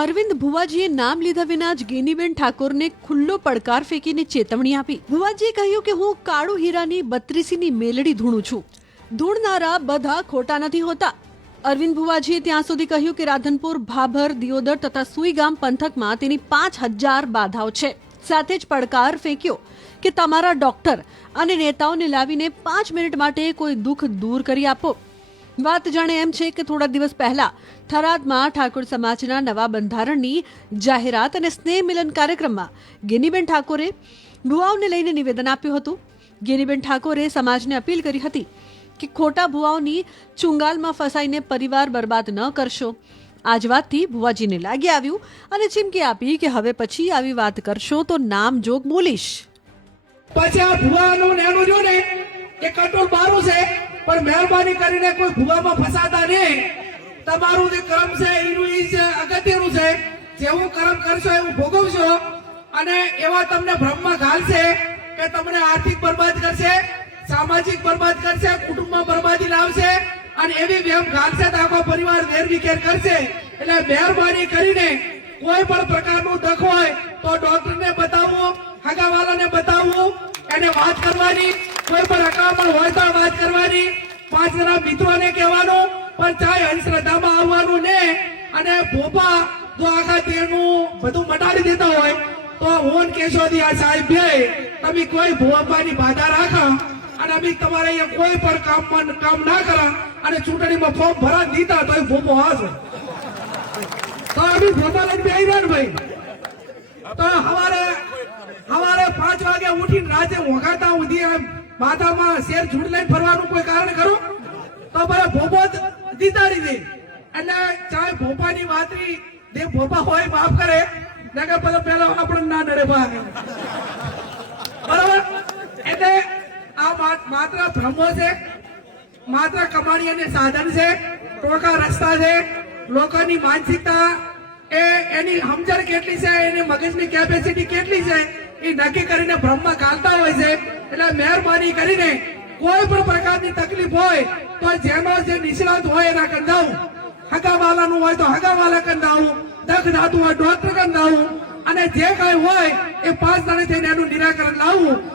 અરવિંદ ભુવાજીએ નામ લીધા વિના જ ગેનીબેન ઠાકોરને ખુલ્લો પડકાર ફેંકીને ચેતવણી આપી। ભુવાજીએ કહ્યું કે હું કાળુ હીરાની 32ની મેલડી ધૂણું છું। ધૂણનારા બધા ખોટા નથી હોતા। અરવિંદ ભુવાજીએ ત્યાં સુધી કહ્યું કે રાધનપુર, ભાભર, દિયોદર તથા સુઈગામ પંથકમાં તેની 5000 બાધાઓ છે। સાથે જ પડકાર ફેંક્યો કે તમારા ડોક્ટર અને નેતાઓને લાવીને 5 મિનિટ માટે કોઈ દુઃખ દૂર કરી આપો। વાત જાણે એમ છે કે થોડા દિવસ પહેલા થરાદમાં ઠાકોર સમાજના નવા બંધારણની જાહેરાત અને સ્નેહ મિલન કાર્યક્રમમાં ગેનીબેન ઠાકોરે ભુવાઓને લઈને નિવેદન આપ્યું હતું। ગેનીબેન ઠાકોરે સમાજને અપીલ કરી હતી કે ખોટા ભુવાઓની ચુંગાલમાં ફસાઈને પરિવાર બરબાદ ન કરશો। આ જ વાતથી ભુવાજીને લાગી આવ્યું અને ચીમકી આપી કે હવે પછી આવી વાત કરશો તો નામ જોગ બોલીશ। પછી આ ભુવાનું ને એનું જો ને એ કંટ્રોલ બારું છે, પણ મહેરબાની કરીને કોઈ ભુવામાં ફસાતા નહીં। તમારું જે કર્મ છે એનું એ અગત્યનું છે। જેવું કર્મ કરશો એવું ભોગવશો, અને એવા તમને ભ્રમમાં ઘાલશે કે તમને આર્થિક બરબાદ કરશે, સામાજિક બરબાદ કરશે, કુટુંબમાં બરબાદી લાવશે, અને એવી વેમ ઘાલશે તો આખો પરિવાર વેરવિખેર કરશે। એટલે મહેરબાની કરીને કોઈ પણ પ્રકારનું દખ હોય તો ડોક્ટરને બતાવવું, હગાવાલાને બતાવવું, એને વાત કરવાની। કોઈ પણ અકામણ હોય તો વાત કરવાની। 5 જણા મિત્રોને કહેવાનું, પણ ચાહે અંધશ્રદ્ધામાં આવવાનું ને। અને ભોપા જો આખા તેનું બધું મટાડી દેતા હોય તો ઓન કેશોદી આ સાહેબ બે તમે કોઈ ભોપાની બાધા રાખો અને અમે તમારે અહીંયા કોઈ પણ કામ ના કરા અને ચૂંટણીમાં ફોર્મ ભરા દીધા તો ભોપો હાશે તો અમે ભોપા લઈને બેહી રહ્યા ને ભાઈ। તો હવારે 5 વાગે ઉઠીને રાતે વગાતા સુધી માથામાં શેર ઝૂંડ લઈને ફરવાનું કોઈ કારણ ખરું? તો બરાબર ભોપો જીતાડી દે। એટલે ચાહે ભોપાની વાતરી જે ભોપા હોય માફ કરે, નકર પેલા આપણે ના ડરે ભાગ બરાબર। એટલે આ માત્ર ભ્રમો છે, માત્ર કમાણી અને સાધન છે, ટોકા રસ્તા છે। લોકોની માનસિકતા એની સમજણ કેટલી છે, એની મગજની કેપેસિટી કેટલી છે એ નક્કી કરીને ભ્રમમાં ઘાલતા હોય છે। એટલે મહેરબાની કરીને કોઈ પણ પ્રકારની તકલીફ હોય તો જેનો જે નિષ્ણાત હોય એના કંદાવું, હગાવાલાનું હોય તો હગાવાલા કંદાવું, દખ ધાતું હોય ડોક્ટર કંદાવું, અને જે કઈ હોય એ 5 જણે થઈને એનું નિરાકરણ લાવવું।